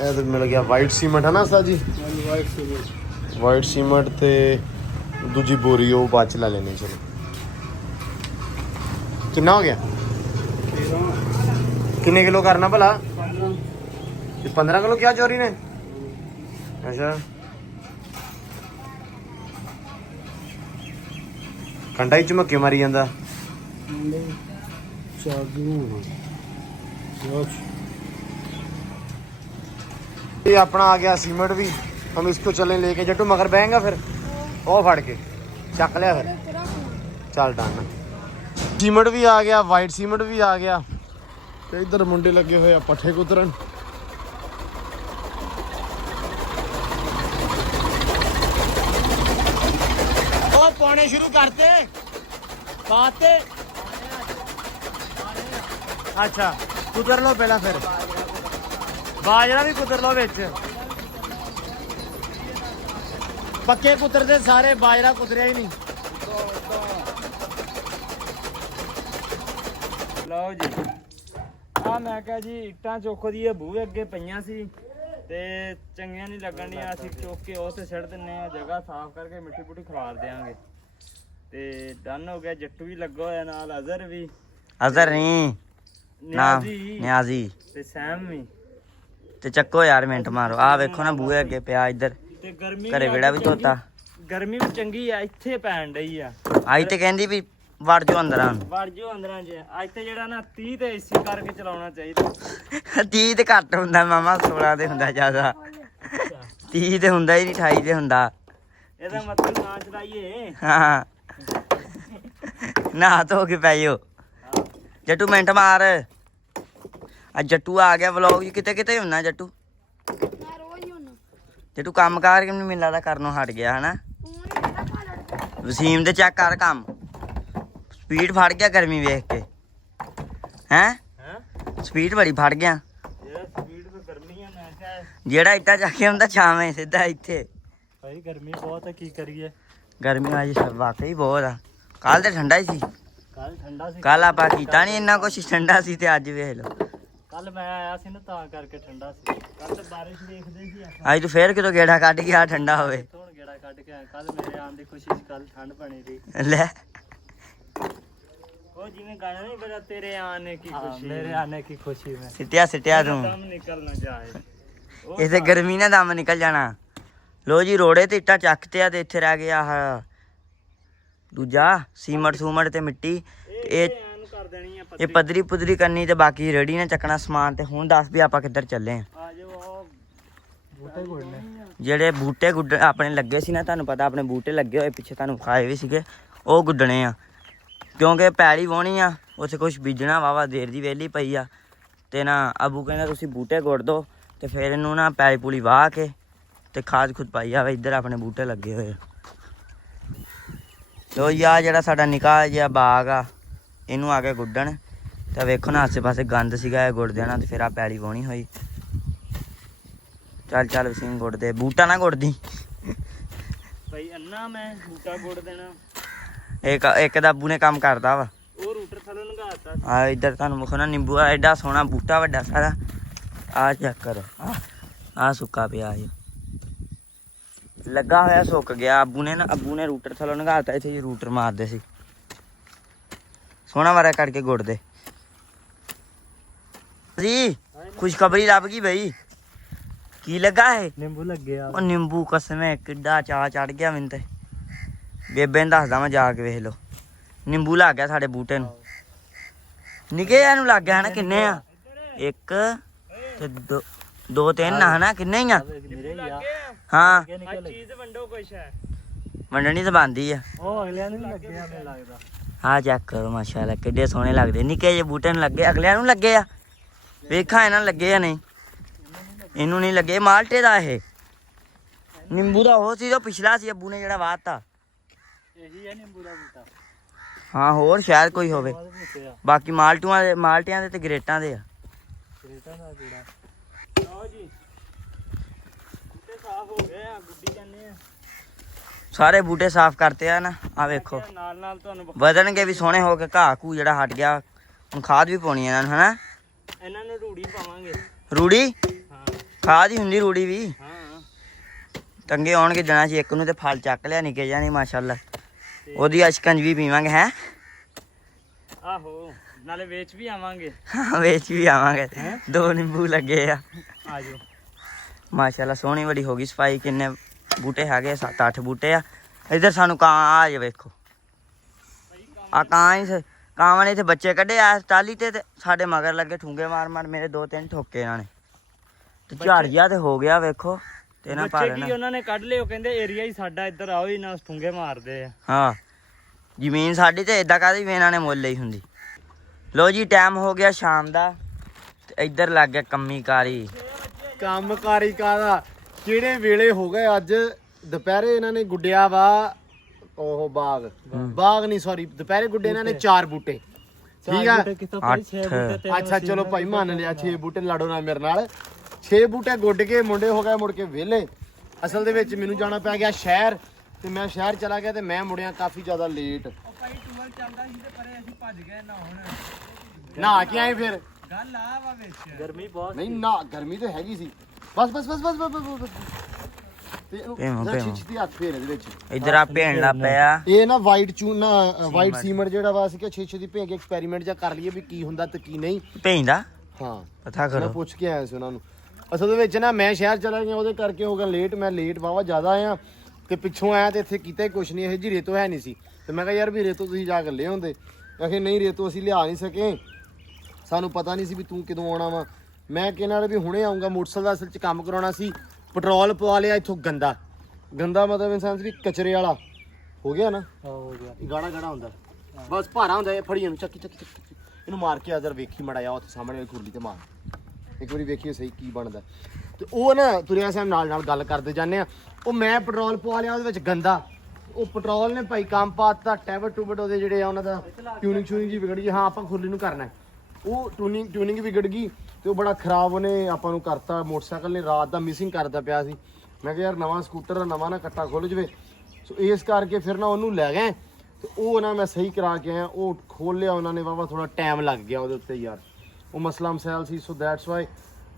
ਇਹ ਤਾਂ ਮਿਲ ਗਿਆ ਵਾਈਟ ਸੀਮੈਂਟ ਹੈ ਨਾ ਸਰ ਜੀ? ਵਾਈਟ ਸੀਮੈਂਟ ਤੇ ਦੂਜੀ ਬੋਰੀ ਉਹ ਬਾਅਦ ਚ ਲੈ ਲੈਣੇ। ਚਲੋ ਕਿੰਨਾ ਹੋ ਗਿਆ? ਕਿੰਨੇ ਕਿਲੋ ਕਰਨਾ ਭਲਾ? 15 ਕਿਲੋ ਕਿਆ ਚੋਰੀ ਨੇ? ਅੱਛਾ ਕੰਡਾ ਹੀ ਝਮੱਕੇ ਮਾਰੀ ਜਾਂਦਾ। ये अपना आ गया सीमेंट भी, हम इसको चलें लेके। जट्टू मगर बहेगा फिर वो फड़ के चक लिया फिर, चल डन। सीमेंट भी आ गया, वाइट सीमेंट भी आ गया, तो इधर मुंडे लगे हुए पट्ठे कुतरन। ओ पाने शुरू करते बात। अच्छा कुतर लो पहला, फिर बाजरा भी कुतर लो बिच। पक्के कुतरते सारे, बाजरा कुतरिया ही नहीं। ਲਓ ਜੀ ਆ ਮੈਂ ਕਿਹਾ ਜੀ ਇੱਟਾਂ ਚੁੱਕ ਦੀ ਬੂਹੇ ਅੱਗੇ ਪਈਆਂ ਸੀ ਤੇ ਚੰਗੀਆਂ ਨਹੀਂ ਲੱਗਣੀਆਂ, ਅਸੀਂ ਚੁੱਕ ਕੇ ਉਹ ਤੇ ਛੱਡ ਦਿੰਨੇ ਆ, ਜਗ੍ਹਾ ਸਾਫ਼ ਕਰਕੇ ਮਿੱਟੀ ਪੁੱਟੀ ਖਿਲਾਰ ਦਿਆਂਗੇ। ਤੇ ਡਨ ਹੋ ਗਿਆ। ਜੱਟੂ ਵੀ ਲੱਗਾ ਹੋਇਆ ਨਾਲ, ਅਜ਼ਰ ਵੀ, ਅਜ਼ਰ ਨਹੀਂ ਨਿਆਜ਼ੀ ਤੇ ਸੈਮ ਵੀ। ਤੇ ਚੱਕੋ ਯਾਰ ਮਿੰਟ ਮਾਰੋ। ਆ ਵੇਖੋ ਨਾ ਬੂਹੇ ਅੱਗੇ ਪਿਆ ਇੱਧਰ, ਤੇ ਗਰਮੀ ਘਰੇ ਵਿਹੜਾ ਵੀ ਧੋਤਾ। ਗਰਮੀ ਵੀ ਚੰਗੀ ਆ, ਇੱਥੇ ਪੈਣ ਡਈ ਆ। ਅੱਜ ਤੇ ਕਹਿੰਦੀ ਵੀ ਵੜ ਜਾਓ ਅੰਦਰਾਂ ਵੜ ਜਾਓ ਅੰਦਰਾਂ 'ਚ। ਅੱਜ ਤੇ ਜਿਹੜਾ ਨਾ 30 ਤੇ ਏਸੀ ਕਰਕੇ ਚਲਾਉਣਾ ਚਾਹੀਦਾ। 30 ਤੇ ਘੱਟ ਹੁੰਦਾ ਮਾਮਾ, 16 ਤੇ ਹੁੰਦਾ ਜ਼ਿਆਦਾ। 30 ਤੇ ਹੁੰਦਾ ਹੀ ਨਹੀਂ, 28 ਤੇ ਹੁੰਦਾ। ਇਹਦਾ ਮਤਲਬ ਨਾ ਚਲਾਈਏ। ਹਾਂ ਨਾ ਧੋ ਕੇ ਪੈ ਜਾਓ। ਜੱਟੂ ਮਿੰਟ ਮਾਰ। ਅੱਜ ਜੱਟੂ ਆ ਗਿਆ ਵਲੌਗ ਜੀ, ਕਿਤੇ ਕਿਤੇ ਹੁੰਨਾ ਜੱਟੂ। ਮੈਂ ਰੋਜ਼ ਹੀ ਹੁੰਨਾ। ਜੱਟੂ ਕੰਮ ਕਾਰ ਕਿਵੇਂ ਮੈਨੂੰ ਲੱਗਦਾ ਕਰਨੋਂ ਹਟ ਗਿਆ ਹਨਾ। ਤੂੰ ਨਹੀਂ ਕਿਹੜਾ ਖਾ ਲੜ। ਵਸੀਮ ਦੇ ਚੈੱਕ ਕਰ ਕੰਮ, ਸਪੀਡ ਫੜ ਗਿਆ ਗਰਮੀ ਵੇਖ ਕੇ। ਹੈਂ ਸਪੀਡ ਬੜੀ ਫੜ ਗਿਆ। ਯਾਰ ਸਪੀਡ ਤੇ ਗਰਮੀ ਆ, ਮੈਂ ਕਿਹਾ ਜਿਹੜਾ ਇੱਟਾਂ ਚੱਕ ਕੇ ਹੁੰਦਾ ਛਾਵੇਂ ਸਿੱਧਾ ਇੱਥੇ। ਭਾਈ ਗਰਮੀ ਬਹੁਤ ਹੈ, ਕੀ ਕਰੀਏ। ਗਰਮੀ ਅੱਜ ਵਾਕਈ ਬਹੁਤ ਆ। ਕੱਲ ਤੇ ਠੰਡਾ ਹੀ ਸੀ, ਕੱਲ ਠੰਡਾ ਸੀ। ਕੱਲ ਆਪਾਂ ਕੀਤਾ ਨਹੀਂ ਇੰਨਾ ਕੁਛ, ਠੰਡਾ ਸੀ, ਤੇ ਅੱਜ ਵੇਖ ਲਓ। ਕੱਲ ਮੈਂ ਆਇਆ ਸੀ ਨਾ ਤਾਂ ਕਰਕੇ ਠੰਡਾ ਸੀ। ਕੱਲ ਤੇ ਬਾਰਿਸ਼ ਦੇਖਦੇ ਸੀ ਆਪਾਂ। ਅੱਜ ਤੂੰ ਫੇਰ ਕਿਤੋਂ ਗੇੜਾ ਕੱਢ ਗਿਆ ਠੰਡਾ ਹੋਵੇ। ਹੁਣ ਗੇੜਾ ਕੱਢ ਕੇ ਆਇਆ। ਕੱਲ ਮੇਰੇ ਆਉਣ ਦੀ ਖੁਸ਼ੀ 'ਚ ਕੱਲ ਠੰਡ ਬਣੀ ਰਹੀ। ਲੈ ਉਹ ਜਿਵੇਂ ਗਾਣਾ ਨਹੀਂ ਬੜਾ, ਤੇਰੇ ਆਨੇ ਕੀ ਖੁਸ਼ੀ, ਮੇਰੇ ਆਨੇ ਕੀ ਖੁਸ਼ੀ में ਸਿੱਟਿਆ ਤੂੰ। ਦਮ ਨਿਕਲ ਨਾ ਜਾਏ। ਇਥੇ ਗਰਮੀ ਨਾਲ ਦਮ ਨਿਕਲ ਜਾਣਾ। ਲੋ ਜੀ ਰੋੜੇ ਤੇ ਇੱਟਾਂ ਚੱਕਤੇ ਆ, ਤੇ ਇੱਥੇ ਰਹਿ ਗਿਆ ਆਹ ਦੂਜਾ ਸੀਮਟ ਸੂਮਟ ਤੇ ਮਿੱਟੀ। ਤੇ ਇਹਨੂੰ ਕਰ ਦੇਣੀ ਆ ਇਹ ਪੱਧਰੀ ਪੁੱਧਰੀ ਕਰਨੀ, ਤੇ ਬਾਕੀ ਰੇੜੀ ਨੇ ਚੱਕਣਾ ਸਮਾਨ। ਤੇ ਹੁਣ ਦੱਸ ਵੀ ਆਪਾਂ ਕਿੱਧਰ ਚੱਲੇ ਆ। ਆ ਜਾਓ। ਉਹ ਬੂਟੇ ਗੁੱਡਨੇ, ਜਿਹੜੇ ਬੂਟੇ ਗੁੱਡ ਆਪਣੇ ਲੱਗੇ ਸੀ ਨਾ, ਤੁਹਾਨੂੰ ਪਤਾ ਆਪਣੇ ਬੂਟੇ ਲੱਗੇ ਹੋਏ ਪਿੱਛੇ, ਤੁਹਾਨੂੰ ਖਾਏ ਵੀ ਸੀਗੇ, ਉਹ ਗੁੱਡਣੇ ਆ। ਕਿਉਂਕਿ ਪੈਲੀ ਵਾਹੁਣੀ ਆ, ਉੱਥੇ ਕੁਛ ਬੀਜਣਾ ਵਾਵਾ ਦੇਰ ਦੀ ਵਿਹਲੀ ਪਈ ਆ। ਤੇ ਨਾ ਅਬੂ ਕਹਿੰਦਾ ਤੁਸੀਂ ਬੂਟੇ ਗੁੱਡ ਦੋ, ਤੇ ਫਿਰ ਇਹਨੂੰ ਨਾ ਪੈਲੀ ਪੂਲੀ ਵਾਹ ਕੇ ਤੇ ਖਾਦ ਖੁਦ ਪਾਈ ਜਾਵੇ। ਇੱਧਰ ਆਪਣੇ ਬੂਟੇ ਲੱਗੇ ਹੋਏ ਆ। ਲੋ ਜੀ ਆ ਜਿਹੜਾ ਸਾਡਾ ਨਿੱਕਾ ਜਿਹਾ ਬਾਗ ਆ, ਇਹਨੂੰ ਆ ਕੇ ਗੁੱਡਣ। ਤਾਂ ਵੇਖੋ ਨਾ ਆਸੇ ਪਾਸੇ ਗੰਦ ਸੀਗਾ, ਇਹ ਗੁੱਡ ਦੇਣਾ ਤੇ ਫਿਰ ਆ ਪੈਲੀ ਵਾਹੁਣੀ ਹੋਈ। ਚੱਲ ਚੱਲ ਵਸੀਮ ਗੁੱਡ ਦੇ, ਬੂਟਾ ਨਾ ਗੁੱਡਦੀ। ਭਾਈ ਅੰਨਾ ਮੈਂ ਬੂਟਾ ਗੁੱਡ ਦੇਣਾ। ਇੱਕ ਦਾਬੂ ਨੇ ਕੰਮ ਕਰਦਾ ਵਾ। ਉਹ ਰੂਟਰ ਥੱਲੋਂ ਲੰਘਾਤਾ। ਆ ਇੱਧਰ ਤੁਹਾਨੂੰ ਵਿਖਾਉਣਾ ਨਿੰਬੂ ਆ, ਐਡਾ ਸੋਹਣਾ ਬੂਟਾ ਵੱਡਾ ਸਾਰਾ। ਆ ਚੈੱਕ ਕਰੋ, ਆ ਸੁੱਕਾ ਪਿਆ ਜੀ, ਲੱਗਾ ਹੋਇਆ ਸੁੱਕ ਗਿਆ। ਅੱਬੂ ਨੇ ਰੂਟਰ ਥੱਲੋਂ ਲੰਘਾਤਾ। ਇੱਥੇ ਜੀ ਰੂਟਰ ਮਾਰਦੇ ਸੀ, ਸੋਹਣਾ ਵਾਰਾ ਕਰਕੇ ਗੁੱਡਦੇ ਜੀ। ਖੁਸ਼ਖਬਰੀ ਲੱਭ ਗਈ ਬਈ। ਕੀ ਲੱਗਾ ਇਹ? ਨਿੰਬੂ ਲੱਗੇ ਆ। ਉਹ ਨਿੰਬੂ ਕਸਮੇ ਕਿੱਡਾ ਚਾਅ ਚੜ ਗਿਆ ਮੈਨੂੰ ਤੇ। ਬੇਬੇ ਨੂੰ ਦੱਸਦਾ ਮੈਂ ਜਾ ਕੇ, ਵੇਖ ਲਓ ਨਿੰਬੂ ਲੱਗ ਗਿਆ ਸਾਡੇ ਬੂਟੇ ਨੂੰ। ਨਿੱਕੇ ਇਹਨੂੰ ਲੱਗ ਗਿਆ ਨਾ, ਕਿੰਨੇ ਆ? 1 ਤੇ 2 3 ਆ ਹਨਾ, ਕਿੰਨੇ ਹੀ ਆ? ਹਾਂ ਚੀਜ਼ ਵੰਡੋ ਕੁਛ ਹੈ। ਵੰਡਣੀ ਤਾਂ ਬਣਦੀ ਆ। ਉਹ ਅਗਲਿਆਂ ਨੂੰ ਲੱਗੇ ਆ ਮੈਨੂੰ ਲੱਗਦਾ। ਆ ਚੈੱਕ ਕਰੋ, ਮਾਸ਼ਾਅੱਲਾ ਕਿੱਡੇ ਸੋਹਣੇ ਲੱਗਦੇ। ਨਿੱਕੇ ਜਿਹੇ ਬੂਟੇ ਨੂੰ ਲੱਗੇ, ਅਗਲਿਆਂ ਨੂੰ ਲੱਗੇ ਆ। ਵੇਖਾਂ ਇਹਨਾਂ ਨੂੰ ਲੱਗੇ ਆ ਨਹੀਂ, ਇਹਨੂੰ ਨਹੀਂ ਲੱਗੇ। ਮਾਲਟੇ ਦਾ ਇਹ ਨਿੰਬੂ ਦਾ ਉਹ ਸੀ ਜੋ ਪਿਛਲਾ ਸੀ ਅੱਬੂ ਨੇ ਜਿਹੜਾ ਵਾਹਤਾ। ਇਹੀ ਹੈ ਨਿੰਬੂ ਦਾ ਬੂਟਾ। ਹਾਂ ਹੋਰ ਸ਼ਾਇਦ ਕੋਈ ਹੋਵੇ। ਬੂਟੇ ਆ ਬਾਕੀ ਮਾਲਟਿਆਂ ਦੇ ਤੇ ਗਰੇਟਾਂ ਦੇ ਆ। ਰੇਟਾਂ ਦਾ ਜਿਹੜਾ। ਲਓ ਜੀ ਬੂਟੇ ਸਾਫ਼ ਹੋ ਗਏ ਆ, ਗੁੱਡੀ ਜਾਂਦੇ ਆ। ਸਾਰੇ ਬੂਟੇ ਸਾਫ਼ ਕਰਤੇ ਆ ਨਾ, ਆ ਵੇਖੋ ਨਾਲ ਨਾਲ ਤੁਹਾਨੂੰ ਵਧਣਗੇ ਵੀ ਸੋਹਣੇ ਹੋ ਕੇ। ਘਾਹ ਘੂ ਜਿਹੜਾ ਹਟ ਗਿਆ, ਹੁਣ ਖਾਦ ਵੀ ਪਾਉਣੀ ਇਹਨਾਂ ਨੂੰ ਹਨਾ। ਇਹਨਾਂ ਨੂੰ ਰੂੜੀ ਪਾਵਾਂਗੇ। ਰੂੜੀ ਹਾਂ ਖਾਦ ਹੀ ਹੁੰਦੀ ਰੂੜੀ ਵੀ। ਹਾਂ ਟੰਗੇ ਆਉਣਗੇ ਦਿਨਾਂ 'ਚ। ਇੱਕ ਨੂੰ ਤੇ ਫਲ ਚੱਕ ਲਿਆ ਨਿੱਕੇ ਜਾਨੀ ਮਾਸ਼ਾਅੱਲਾ, ਉਹਦੀ ਅਸ਼ਕੰਜ ਵੀ ਪੀਵਾਂਗੇ ਹੈ। ਆਹੋ ਨਾਲੇ ਵੇਚ ਵੀ ਆਵਾਂਗੇ। ਵੇਚ ਵੀ ਆਵਾਂਗੇ। 2 ਨਿੰਬੂ ਲੱਗੇ ਆ ਆਜੋ। ਮਾਸ਼ਾਅੱਲਾ ਸੋਹਣੀ ਬੜੀ ਹੋ ਗਈ ਸਫਾਈ। ਕਿੰਨੇ ਬੂਟੇ ਹੈਗੇ? 7-8 ਬੂਟੇ ਆ। ਇੱਧਰ ਸਾਨੂੰ ਕਾਂ ਆ ਜੇ ਵੇਖੋ, ਆ ਕਾਂਵਾਂ ਨੇ ਇੱਥੇ ਬੱਚੇ ਕੱਢੇ ਆ ਟਾਲੀ ਤੇ ਸਾਡੇ ਮਗਰ ਲੱਗੇ ਠੂੰਗੇ ਮਾਰ ਮਾਰ। ਮੇਰੇ 2-3 ਠੋਕੇ ਇਹਨਾਂ ਨੇ ਤੇ ਝਾੜ ਜਿਹਾ ਤੇ ਹੋ ਗਿਆ ਵੇਖੋ। ਤੇ ਨਾ ਬੱਚੇ ਕੀ ਉਹਨਾਂ ਨੇ ਕੱਢ ਲਏ, ਉਹ ਕਹਿੰਦੇ ਏਰੀਆ ਹੀ ਸਾਡਾ, ਇੱਧਰ ਆਓ ਹੀ ਨਾ, ਠੁੰਗੇ ਮਾਰਦੇ ਆ। ਹਾਂ ਜ਼ਮੀਨ ਸਾਡੀ ਤੇ ਏਦਾਂ ਕਾਹਦੀ ਵੀ ਇਹਨਾਂ ਨੇ ਮੁੱਲ ਲਈ ਹੁੰਦੀ। ਲੋ ਜੀ ਟਾਈਮ ਹੋ ਗਿਆ ਸ਼ਾਮ ਦਾ ਤੇ ਇੱਧਰ ਲੱਗ ਗਿਆ ਕੰਮੀਕਾਰੀ। ਕੰਮਕਾਰੀ ਕਾਹਦਾ, ਕਿਹੜੇ ਵੇਲੇ ਹੋ ਗਏ ਅੱਜ। ਦੁਪਹਿਰੇ ਇਹਨਾਂ ਨੇ ਗੁੱਡਿਆ ਵਾ ਉਹ ਬਾਗ ਨਹੀਂ ਸੌਰੀ, ਦੁਪਹਿਰੇ ਗੁੱਡੇ ਇਹਨਾਂ ਨੇ 4 ਬੂਟੇ। ਠੀਕ ਆ 8 ਅੱਛਾ ਚਲੋ ਭਾਈ ਮੰਨ ਲਿਆ 6 ਬੂਟੇ। ਲੜੋ ਨਾ ਮੇਰੇ ਨਾਲ। 6 ਬੂਟੇ ਗੁੱਡ ਕੇ ਮੁੰਡੇ ਹੋ ਗਏ ਮੁੜ ਕੇ ਵਿਹਲੇ। ਅਸਲ ਦੇ ਵਿੱਚ ਮੈਨੂੰ ਜਾਣਾ ਪੈ ਗਿਆ ਸ਼ਹਿਰ, ਤੇ ਮੈਂ ਸ਼ਹਿਰ ਚਲਾ ਗਿਆ ਤੇ ਮੈਂ ਮੁੜਿਆ ਕਾਫੀ ਜ਼ਿਆਦਾ ਲੇਟ। ਭਾਈ ਟੂਲ ਚੱਲਦਾ ਸੀ ਤੇ ਪਰੇ ਅਸੀਂ ਭੱਜ ਗਏ ਨਹਾਉਣ। ਨਹਾ ਕੇ ਆਏ ਫਿਰ। ਗੱਲ ਆ ਵਾ ਵਿੱਚ ਗਰਮੀ ਬਹੁਤ ਨਹੀਂ ਨਾ ਗਰਮੀ ਤਾਂ ਹੈਗੀ ਸੀ। ਬਸ ਤੇ ਇਹਨੂੰ ਛਿੱਛਦੀ ਹੱਥ ਫੇਰ ਇਹਦੇ ਵਿੱਚ। ਇੱਧਰ ਆ ਭੇਣ ਲੱਗ ਪਿਆ। ਇਹ ਨਾ ਵਾਈਟ ਚੂਨਾ ਵਾਈਟ ਸੀਮੈਂਟ ਜਿਹੜਾ ਵਾ ਸੀ ਕਿ ਛੇ ਦੀ ਭੇਂ ਕੇ ਐਕਸਪੈਰੀਮੈਂਟ ਜਾਂ ਕਰ ਲਈਏ ਵੀ ਕੀ ਹੁੰਦਾ ਤੇ ਕੀ ਨਹੀਂ। ਭੇਂਦਾ ਹਾਂ ਪਤਾ ਮੈਂ ਕਰੋ। ਪੁੱਛ ਕੇ ਆਇਆ ਸੀ ਉਹਨਾਂ ਨੂੰ। ਅਸਲ ਦੇ ਵਿੱਚ ਨਾ ਮੈਂ ਸ਼ਹਿਰ ਚਲਾ ਗਿਆ, ਉਹਦੇ ਕਰਕੇ ਹੋ ਗਿਆ ਲੇਟ। ਮੈਂ ਲੇਟ ਵਾਵਾ ਜ਼ਿਆਦਾ ਆਇਆ ਤੇ ਪਿੱਛੋਂ ਆਇਆ ਤੇ ਇੱਥੇ ਕੀਤਾ ਹੀ ਕੁਛ ਨਹੀਂ। ਇਹ ਜੀ ਰੇਤੋ ਹੈ ਨਹੀਂ ਸੀ ਤੇ ਮੈਂ ਕਿਹਾ ਯਾਰ ਵੀ ਰੇਤੋ ਤੁਸੀਂ ਜਾ ਕੇ ਲੈ ਆਉਂਦੇ। ਆਖੇ ਨਹੀਂ ਰੇਤੋ ਅਸੀਂ ਲਿਆ ਨਹੀਂ ਸਕੇ, ਸਾਨੂੰ ਪਤਾ ਨਹੀਂ ਸੀ ਵੀ ਤੂੰ ਕਦੋਂ ਆਉਣਾ ਵਾ। ਮੈਂ ਕਿਹਾ ਵੀ ਹੁਣੇ ਆਉਂਗਾ। ਮੋਟਰਸਾਈਕਲ ਦਾ ਅਸਲ 'ਚ ਕੰਮ ਕਰਾਉਣਾ ਸੀ। ਪੈਟਰੋਲ ਪਵਾ ਲਿਆ ਇੱਥੋਂ ਗੰਦਾ ਮਤਲਬ ਇਨਸਾਨ ਵੀ ਕਚਰੇ ਵਾਲਾ ਹੋ ਗਿਆ ਨਾ। ਹੋ ਗਿਆ ਗਾੜਾ ਹੁੰਦਾ ਬਸ, ਭਾਰਾ ਹੁੰਦਾ। ਇਹ ਫੜੀ ਇਹਨੂੰ ਚੱਕੀ ਇਹਨੂੰ ਮਾਰ ਕੇ ਅਦਰ ਵੇਖੀ ਮੜਾ ਆ ਉੱਥੇ ਸਾਹਮਣੇ ਖੁਰਲੀ ਤੇ ਮਾਰ ਇੱਕ ਵਾਰੀ ਵੇਖੀਏ ਸਹੀ ਕੀ ਬਣਦਾ। ਤੇ ਉਹ ਨਾ ਤੁਰਿਆ ਸਾਹਿਬ ਨਾਲ ਗੱਲ ਕਰਦੇ ਜਾਂਦੇ ਆ। ਉਹ ਮੈਂ ਪੈਟਰੋਲ ਪਵਾ ਲਿਆ ਉਹਦੇ ਵਿੱਚ ਗੰਦਾ। ਉਹ ਪੈਟਰੋਲ ਨੇ ਭਾਈ ਕੰਮ ਪਾਤਾ। ਟੂਬਟ ਉਹਦੇ ਜਿਹੜੇ ਆ ਉਹਨਾਂ ਦਾ ਟਿਊਨਿੰਗ ਜੀ ਵਿਗੜ ਗਈ। ਹਾਂ ਆਪਾਂ ਖੁਰਲੀ ਨੂੰ ਕਰਨਾ, ਉਹ ਟਿਊਨਿੰਗ ਵਿਗੜ ਗਈ ਤੇ ਉਹ ਬੜਾ ਖਰਾਬ ਉਹਨੇ ਆਪਾਂ ਨੂੰ ਕਰਤਾ। ਮੋਟਰਸਾਈਕਲ ਨੇ ਰਾਤ ਦਾ ਮਿਸਿੰਗ ਕਰਦਾ ਪਿਆ ਸੀ। ਮੈਂ ਕਿਹਾ ਯਾਰ ਨਵਾਂ ਸਕੂਟਰ ਦਾ ਨਵਾਂ ਨਾ ਕੱਟਾ ਖੁੱਲ ਜਵੇ। ਸੋ ਇਸ ਕਰਕੇ ਫਿਰ ਨਾ ਉਹਨੂੰ ਲੈ ਗਏ ਤੇ ਉਹ ਨਾ ਮੈਂ ਸਹੀ ਕਰਾ ਕੇ ਆਇਆ। ਉਹ ਖੋਲ ਲਿਆ ਉਹਨਾਂ ਨੇ, ਵਾਵਾ ਥੋੜਾ ਟਾਈਮ ਲੱਗ ਗਿਆ ਉਹਦੇ ਉੱਤੇ ਯਾਰ। ਉਹ ਮਸਲਾ ਮਸੈਲ ਸੀ, ਸੋ ਦੈਟਸ ਵਾਈ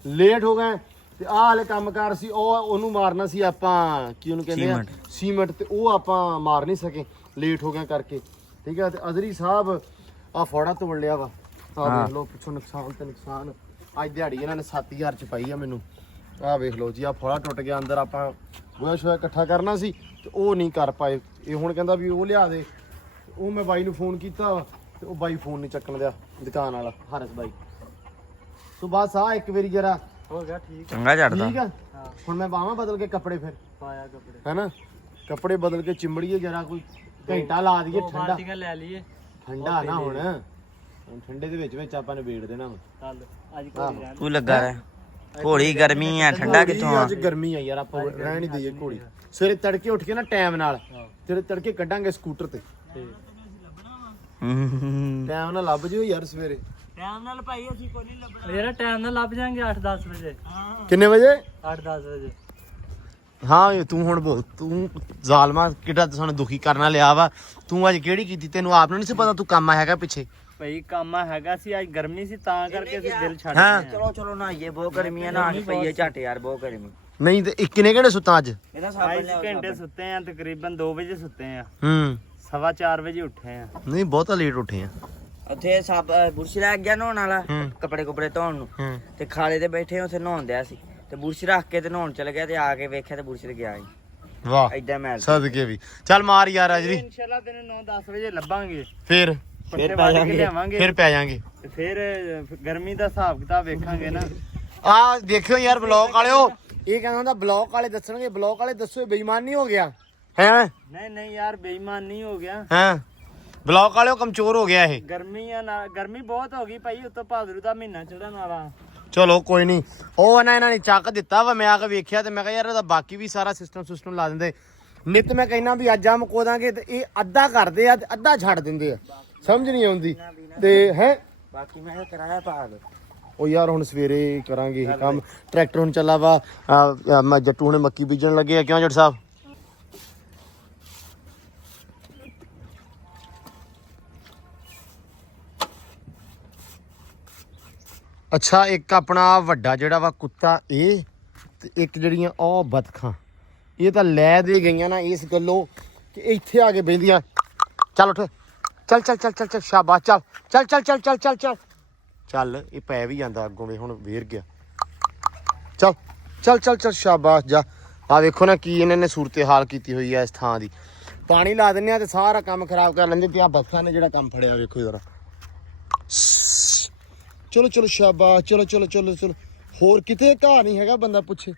ਲੇਟ ਹੋ ਗਏ। ਤੇ ਆਹ ਵਾਲੇ ਕੰਮਕਾਰ ਸੀ, ਉਹਨੂੰ ਮਾਰਨਾ ਸੀ ਆਪਾਂ ਕੀ ਉਹਨੂੰ ਕਹਿੰਦੇ ਆ ਸੀਮੈਂਟ, ਤੇ ਉਹ ਆਪਾਂ ਮਾਰ ਨਹੀਂ ਸਕੇ ਲੇਟ ਹੋ ਗਏ ਕਰਕੇ। ਠੀਕ ਹੈ ਤੇ ਅਜ਼ਰੀ ਸਾਹਿਬ ਆ ਫੋੜਾ ਤੋੜ ਲਿਆ ਵਾ। ਆਹ ਦੇਖ ਲਓ ਪਿੱਛੋਂ ਨੁਕਸਾਨ ਤੇ ਨੁਕਸਾਨ। ਅੱਜ ਦਿਹਾੜੀ ਇਹਨਾਂ ਨੇ 7000 ਚ ਪਾਈ ਆ ਮੈਨੂੰ। ਆਹ ਵੇਖ ਲਓ ਜੀ, ਆਹ ਫੋੜਾ ਟੁੱਟ ਗਿਆ। ਅੰਦਰ ਆਪਾਂ ਗੋਹਾ ਸ਼ੋਇਆ ਇਕੱਠਾ ਕਰਨਾ ਸੀ ਤੇ ਉਹ ਨਹੀਂ ਕਰ ਪਾਏ। ਇਹ ਹੁਣ ਕਹਿੰਦਾ ਵੀ ਉਹ ਲਿਆ ਦੇ। ਉਹ ਮੈਂ ਬਾਈ ਨੂੰ ਫੋਨ ਕੀਤਾ ਤੇ ਉਹ ਬਾਈ ਫੋਨ ਨਹੀਂ ਚੱਕਣ ਦਿਆ, ਦੁਕਾਨ ਵਾਲਾ ਹਰਸ ਬਾਈ। ਸੋ ਬਸ ਆ ਇੱਕ ਵਾਰੀ ਜਰਾ ਹੋ ਗਿਆ ਠੀਕ ਚੰਗਾ ਝੜਦਾ। ਠੀਕ ਆ। ਹੁਣ ਮੈਂ ਬਾਹਾਂ ਬਦਲ ਕੇ ਕੱਪੜੇ ਫਿਰ ਪਾਇਆ ਕੱਪੜੇ ਹੈਨਾ, ਕੱਪੜੇ ਬਦਲ ਕੇ ਚਿੰਬੜੀਏ ਜਰਾ, ਕੋਈ ਘੰਟਾ ਲਾ ਦਈਏ। ਠੰਡਾ ਬਾਲਟੀਆਂ ਲੈ ਲਈਏ। ਠੰਡਾ ਨਾ ਹੁਣ ਠੰਡੇ ਦੇ ਵਿੱਚ ਆਪਾਂ ਨੇ ਵੇੜ ਦੇਣਾ ਵਾ। ਚੱਲ ਅੱਜ ਕੋਈ ਤੂੰ ਲੱਗਾ ਰਹਿ। ਘੋੜੀ ਗਰਮੀ ਆ ਠੰਡਾ ਕਿੱਥੋਂ ਆ ਅੱਜ ਗਰਮੀ ਆ ਯਾਰ, ਆਪਾਂ ਰਹਿਣ ਹੀ ਦਈਏ ਘੋੜੀ। ਸਵੇਰੇ ਤੜਕੇ ਉੱਠ ਕੇ ਨਾ ਟਾਈਮ ਨਾਲ ਤੇਰੇ ਤੜਕੇ ਕੱਢਾਂਗੇ ਸਕੂਟਰ ਤੇ, ਟਾਈਮ ਨਾਲ ਲੱਭ ਜਿਓ ਯਾਰ ਸਵੇਰੇ। ਟਾਈਮ ਨਾਲ ਭਾਈ ਅਸੀਂ ਕੋਈ ਨਹੀਂ ਲੱਭਣਾ ਯਾਰ, ਟਾਈਮ ਨਾਲ ਲੱਭ ਜਾਾਂਗੇ 8-10 ਵਜੇ। ਕਿੰਨੇ ਵਜੇ? 8-10 ਵਜੇ। ਹਾਂ ਤੂੰ ਹੁਣ ਬੋਲ, ਤੂੰ ਜ਼ਾਲਮਾ ਕਿਹੜਾ ਸਾਨੂੰ ਦੁਖੀ ਕਰਨਾ ਲਿਆ ਵਾ। ਤੂੰ ਅੱਜ ਕਿਹੜੀ ਕੀਤੀ? ਤੈਨੂੰ ਆਪ ਨੂੰ ਨਹੀਂ ਸੀ ਪਤਾ ਤੂੰ ਕੰਮ ਹੈਗਾ ਪਿੱਛੇ? ਭਾਈ ਕੰਮ ਹੈਗਾ ਸੀ, ਅੱਜ ਗਰਮੀ ਸੀ ਤਾਂ ਕਰਕੇ ਅਸੀਂ ਦਿਲ ਛੱਡ ਹਾਂ। ਗਏ। ਚਲੋ ਚਲੋ ਨਹਾਈਏ, ਬਹੁਤ ਗਰਮੀ ਆ, ਨਹਾ ਕੇ ਪਈਏ ਝੱਟ ਯਾਰ, ਬਹੁਤ ਗਰਮੀ। ਨਹੀਂ ਤੇ ਕਿੰਨੇ ਘੰਟੇ ਸੁੱਤਾ ਅੱਜ? ਇਹਦਾ ਭਾਈ ਘੰਟੇ ਸੁੱਤੇ ਆ, ਤਕਰੀਬਨ 2 ਵਜੇ ਸੁੱਤੇ ਆ, ਹੂੰ 4:15 ਵਜੇ ਉੱਠੇ ਆ। ਨਹੀਂ ਬਹੁਤਾ ਲੇਟ ਉੱਠੇ ਆ। ਉੱਥੇ ਸਭ ਬੁਰਸ਼ ਲੈ ਗਿਆ ਨਹਾਉਣ ਵਾਲਾ, ਹੂੰ। ਕੱਪੜੇ ਕੁਪੜੇ ਧੋਣ ਨੂੰ, ਹੂੰ ਤੇ ਖਾਲੇ ਤੇ ਬੈਠੇ ਉੱਥੇ ਨਹਾਉਣ ਦਿਆ ਸੀ, ਤੇ ਬੁਰਸ਼ ਰੱਖ ਕੇ ਤੇ ਨਹਾਉਣ ਚਲ ਗਿਆ, ਤੇ ਆ ਕੇ ਵੇਖਿਆ ਤੇ ਬੁਰਸ਼ ਤੇ ਗਿਆ ਸੀ। ਵਾਹ ਏਦਾਂ ਮੈਂ ਸਦਕੇ ਵੀ ਚੱਲ ਮਾਰ ਯਾਰ ਅਜਰੀ। ਇਨਸ਼ਾਅੱਲਾ ਤੈਨੂੰ 9-10 ਵਜੇ ਲੱਭਾਂਗੇ, ਫਿਰ ਪੱਠੇ ਪੈ ਵੱਢ ਕੇ ਜਾਾਂਗੇ। ਲਿਆਵਾਂਗੇ, ਫਿਰ ਪੈ ਜਾਾਂਗੇ। ਤੇ ਫਿਰ ਗਰਮੀ ਦਾ ਹਿਸਾਬ ਕਿਤਾਬ ਵੇਖਾਂਗੇ ਨਾ। ਆ ਦੇਖਿਓ ਯਾਰ ਬਲੌਕ ਵਾਲਿਓ, ਇਹ ਕਹਿੰਦਾ ਹੁੰਦਾ ਬਲੌਕ ਵਾਲੇ ਦੱਸਣਗੇ, ਬਲੌਕ ਵਾਲੇ ਦੱਸੋ ਇਹ ਬੇਈਮਾਨ ਨਹੀਂ ਹੋ ਗਿਆ ਹੈ? ਨਹੀਂ ਯਾਰ ਬੇਈਮਾਨ ਨਹੀਂ ਹੋ ਗਿਆ, ਹਾਂ ਬਲੌਕ ਵਾਲਿਓ ਕਮਜ਼ੋਰ ਹੋ ਗਿਆ ਇਹ। ਗਰਮੀ ਆ ਨਾ, ਗਰਮੀ ਬਹੁਤ ਹੋ ਗਈ ਭਾਈ, ਉੱਤੋਂ ਭਾਦਰੂ ਦਾ ਮਹੀਨਾ ਚੜਨ ਵਾਲਾ। ਚਲੋ ਕੋਈ ਨਹੀਂ, ਉਹ ਨਾ ਇਹਨਾਂ ਨੇ ਚੱਕ ਦਿੱਤਾ ਵਾ, ਮੈਂ ਆ ਕੇ ਵੇਖਿਆ ਤੇ ਮੈਂ ਕਿਹਾ ਯਾਰ ਇਹਦਾ ਬਾਕੀ ਵੀ ਸਾਰਾ ਸਿਸਟਮ ਲਾ ਦਿੰਦੇ। ਨਿਤ ਮੈਂ ਕਹਿਣਾ ਵੀ ਅੱਜ ਆ ਮੁਕੋ ਦਾਂਗੇ ਤੇ ਇਹ ਅੱਧਾ ਕਰਦੇ ਆ ਤੇ ਅੱਧਾ ਛੱਡ ਦਿੰਦੇ ਆ, ਸਮਝ ਨਹੀਂ ਆਉਂਦੀ ਤੇ ਹੈ। ਬਾਕੀ ਮੈਂ ਕਰਾਇਆ ਭਾਗ। ਉਹ ਯਾਰ ਹੁਣ ਸਵੇਰੇ ਕਰਾਂਗੇ ਇਹ ਕੰਮ। ਟਰੈਕਟਰ ਹੁਣ ਚੱਲਾ ਵਾ, ਮੈਂ ਜੱਟੂ ਹੁਣੇ ਮੱਕੀ ਬੀਜਣ ਲੱਗੇ ਆ। ਕਿਉਂ ਜੱਟ ਸਾਹਿਬ? ਅੱਛਾ ਇੱਕ ਆਪਣਾ ਵੱਡਾ ਜਿਹੜਾ ਵਾ ਕੁੱਤਾ ਇਹ, ਤੇ ਇੱਕ ਜਿਹੜੀਆਂ ਉਹ ਬਤਖਾਂ, ਇਹ ਤਾਂ ਲੈ ਦੇ ਗਈਆਂ ਨਾ ਇਸ ਗੱਲੋਂ ਕਿ ਇੱਥੇ ਆ ਕੇ ਬਹਿੰਦੀਆਂ। ਚੱਲ ਉੱਠ, ਚੱਲ ਚੱਲ ਚੱਲ ਚੱਲ ਚੱਲ ਸ਼ਾਬਾਸ਼, ਚੱਲ ਚੱਲ ਚੱਲ ਚੱਲ ਚੱਲ ਚੱਲ ਚੱਲ ਚੱਲ। ਇਹ ਪੈ ਵੀ ਜਾਂਦਾ ਅੱਗੋਂ ਵੇ, ਹੁਣ ਵੇਰ ਗਿਆ। ਚੱਲ ਚੱਲ ਚੱਲ ਚੱਲ ਸ਼ਾਬਾਸ਼ ਜਾ। ਆ ਵੇਖੋ ਨਾ ਕੀ ਇਹਨਾਂ ਨੇ ਸੂਰਤ ਹਾਲ ਕੀਤੀ ਹੋਈ ਆ ਇਸ ਥਾਂ ਦੀ। ਪਾਣੀ ਲਾ ਦਿੰਦੇ ਆ ਤੇ ਸਾਰਾ ਕੰਮ ਖਰਾਬ ਕਰ ਲੈਂਦੇ, ਤੇ ਆ ਬਤਖਾਂ ਨੇ ਜਿਹੜਾ ਕੰਮ ਫੜਿਆ ਵੇਖੋ ਜਰਾ। ਚਲੋ ਚਲੋ ਸ਼ਾਬਾਸ਼, ਚਲੋ ਚਲੋ ਚਲੋ ਚਲੋ। ਹੋਰ ਕਿਤੇ ਘਾਹ ਨਹੀਂ ਹੈਗਾ, ਬੰਦਾ ਪੁੱਛੇ।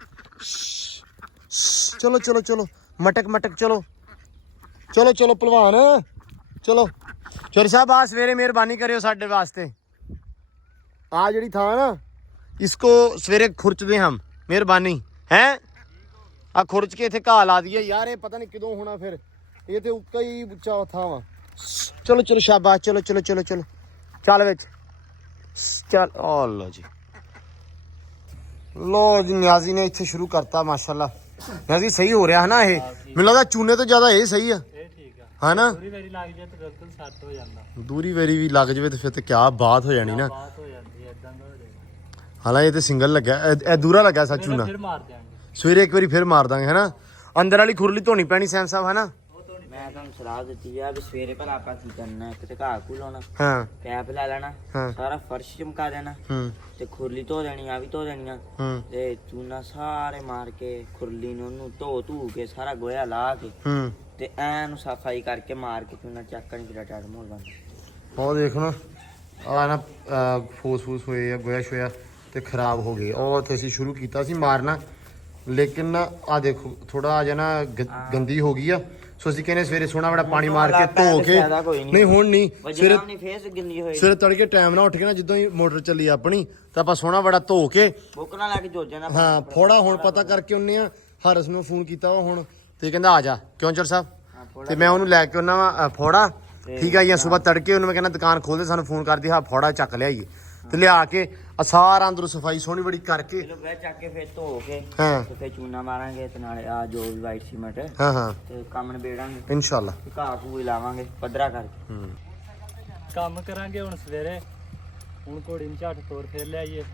ਚਲੋ ਚਲੋ ਚਲੋ ਮਟਕ ਮਟਕ, ਚਲੋ ਚਲੋ ਚਲੋ ਪਹਿਲਵਾਨ, ਚਲੋ। ਚੋਰੀ ਸਾਹਿਬ ਆ ਸਵੇਰੇ ਮਿਹਰਬਾਨੀ ਕਰਿਓ ਸਾਡੇ ਵਾਸਤੇ, ਆ ਜਿਹੜੀ ਥਾਂ ਨਾ ਇਸਕੋ ਸਵੇਰੇ ਖੁਰਚਦੇ ਹਮ, ਮਿਹਰਬਾਨੀ ਹੈ। ਆ ਖੁਰਚ ਕੇ ਇੱਥੇ ਘਾਹ ਲਾ ਦਈਏ ਯਾਰ, ਇਹ ਪਤਾ ਨਹੀਂ ਕਦੋਂ ਹੋਣਾ ਫਿਰ, ਇਹ ਤੇ ਉੱਕਾ ਹੀ ਉੱਚਾ ਥਾਂ ਵਾ। ਚਲੋ ਚਲੋ ਸ਼ਾਬਾਸ਼, ਚਲੋ ਚਲੋ ਚਲੋ ਚਲੋ ਚੱਲ ਵਿੱਚ ਚੱਲ। ਓ ਲੋ ਜੀ, ਲੋ ਜੀ ਨਿਆਜ਼ੀ ਨੇ ਇੱਥੇ ਸ਼ੁਰੂ ਕਰਤਾ। ਮਾਸ਼ਾਅੱਲਾ ਨਿਆਜ਼ੀ ਸਹੀ ਹੋ ਰਿਹਾ ਹੈ ਨਾ ਇਹ? ਮੈਨੂੰ ਲੱਗਦਾ ਚੂਨੇ ਤੋਂ ਜ਼ਿਆਦਾ ਇਹ ਸਹੀ ਆ, ਇਹ ਠੀਕ ਆ। ਹੈ ਨਾ? ਦੂਰੀ ਵਾਰੀ ਲੱਗ ਜਾਏ ਤਾਂ ਬਿਲਕੁਲ ਸੈੱਟ ਹੋ ਜਾਂਦਾ, ਦੂਰੀ ਵੇਰੀ ਵੀ ਲੱਗ ਜਾਵੇ ਤੇ ਫਿਰ ਤੇ ਕਿਆ ਬਾਤ ਹੋ ਜਾਣੀ ਨਾ। ਬਾਤ ਹੋ ਜਾਂਦੀ ਹੈ, ਇਦਾਂ ਦਾ ਹੋ ਜਾਏਗਾ। ਹਾਲਾਂਕਿ ਇਹ ਤੇ ਸਿੰਗਲ ਲੱਗਾ, ਇਹ ਦੂਰਾ ਲੱਗਾ ਸਾ ਚੂਨਾ। ਫਿਰ ਮਾਰ ਦਿਆਂਗੇ ਸਵੇਰੇ ਇੱਕ ਵਾਰੀ ਫਿਰ ਮਾਰ ਦਾਂਗੇ ਹੈ ਨਾ। ਅੰਦਰ ਵਾਲੀ ਖੁਰਲੀ ਧੋਣੀ ਪੈਣੀ ਸੈਮ ਸਾਹਿਬ ਹੈ ਨਾ। ਮੈਂ ਤੁਹਾਨੂੰ ਸਲਾਹ ਦਿੱਤੀ ਆ ਵੀ ਸਵੇਰੇ ਭਲਾ ਆਪਾਂ ਕੀ ਕਰਨਾ, ਕਿਤੇ ਘਾਹ ਘੂ ਲਾਉਣਾ, ਹਾਂ ਕੈਪ ਲੈ ਲੈਣਾ, ਹਾਂ। ਸਾਰਾ ਫਰਸ਼ ਚਮਕਾ ਦੇਣਾ, ਹੂੰ ਤੇ ਖੁਰਲੀ ਧੋ ਦੇਣੀ, ਆ ਵੀ ਧੋ ਦੇਣੀਆਂ, ਹੂੰ ਤੇ ਚੂਨਾ ਸਾਰੇ ਮਾਰ ਕੇ ਖੁਰਲੀ ਨੂੰ ਉਹਨੂੰ ਧੋ ਕੇ ਸਾਰਾ ਗੋਇਆ ਲਾ ਕੇ ਹੂੰ। ਤੇ ਐਨ ਨੂੰ ਸਫਾਈ ਕਰਕੇ ਮਾਰ ਕੇ ਚੂਨਾ ਚੱਕਣ ਜਿਹੜਾ ਟਾੜ ਮੋਲ ਬੰਦ। ਉਹ ਦੇਖ ਨਾ ਆ ਨਾ ਫੂਸ ਹੋਏ ਆ, ਗੋਇਆ ਸ਼ੋਇਆ ਤੇ ਖਰਾਬ ਹੋ ਗਏ। ਉਹ ਉੱਥੇ ਅਸੀਂ ਸ਼ੁਰੂ ਕੀਤਾ ਸੀ ਮਾਰਨਾ, ਲੇਕਿਨ ਆ ਦੇਖੋ ਥੋੜਾ ਜਿਹਾ ਨਾ ਗੰਦੀ ਹੋ ਗਈ ਆ। ਸੋ ਅਸੀਂ ਕਹਿੰਦੇ ਸਵੇਰੇ ਸੋਹਣਾ ਬੜਾ ਪਾਣੀ ਮਾਰ ਕੇ ਧੋ ਕੇ, ਨਹੀਂ ਹੁਣ ਨਹੀਂ, ਸਵੇਰੇ ਵਜਣਾ ਨਹੀਂ ਫੇਸ ਗਿੱਲੀ ਹੋਈ, ਸਵੇਰੇ ਤੜਕੇ ਟਾਈਮ ਨਾਲ ਉੱਠ ਕੇ ਨਾ ਜਦੋਂ ਹੀ ਮੋਟਰ ਚੱਲੀ ਆਪਣੀ ਤਾਂ ਆਪਾਂ ਸੋਹਣਾ ਬੜਾ ਧੋ ਕੇ, ਬੁੱਕ ਨਾ ਲਾ ਕੇ ਜੋੜ ਜਾਣਾ। ਹਾਂ ਫੋੜਾ ਹੁਣ ਪਤਾ ਕਰਕੇ ਉਹਨੇ ਆ ਹਰਸ ਨੂੰ ਫੋਨ ਕੀਤਾ ਵਾ ਹੁਣ, ਤੇ ਕਹਿੰਦਾ ਆ ਜਾ ਕਿਉਂ ਚਰ ਸਾਹਿਬ, ਤੇ ਮੈਂ ਉਹਨੂੰ ਲੈ ਕੇ ਉਹਨਾਂ ਵਾ ਫੋੜਾ, ਠੀਕ ਆ ਜੀ। ਸਵੇਰ ਤੜਕੇ ਉਹਨੂੰ ਮੈਂ ਕਹਿੰਦਾ ਦੁਕਾਨ ਖੋਲਦੇ ਸਾਨੂੰ ਫੋਨ ਕਰਦੀ, ਹਾਂ ਫੋੜਾ ਚੱਕ ਲਿਆਈਏ, ਤੇ ਲਿਆ ਕੇ ਸਾਰਾ ਅੰਦਰੋਂ ਸਫਾਈ ਸੋਹਣੀ ਬੜੀ ਕਰਕੇ ਚਲੋ ਬਹਿ ਚੱਕ ਕੇ ਫੇਰ ਧੋ ਕੇ ਹਾਂ ਤੇ ਫੇਰ ਚੂਨਾ ਮਾਰਾਂਗੇ, ਤੇ ਨਾਲੇ ਆ ਜੋ ਵੀ ਵਾਈਟ ਸੀਮੈਂਟ ਹਾਂ ਹਾਂ ਤੇ ਕੰਮ ਨਿਬੇੜਾਂਗੇ ਇਨਸ਼ਾਅੱਲਾ। ਤੇ ਘਾਹ ਘੂ ਲਾਵਾਂਗੇ ਪੱਧਰਾ ਕਰਕੇ। ਹੂੰ ਕੰਮ ਕਰਾਂਗੇ ਹੁਣ ਸਵੇਰੇ। ਹੁਣ ਘੋੜੀ ਨੂੰ ਝੱਟ ਤੋਰ ਫੇਰ ਲਿਆਈਏ,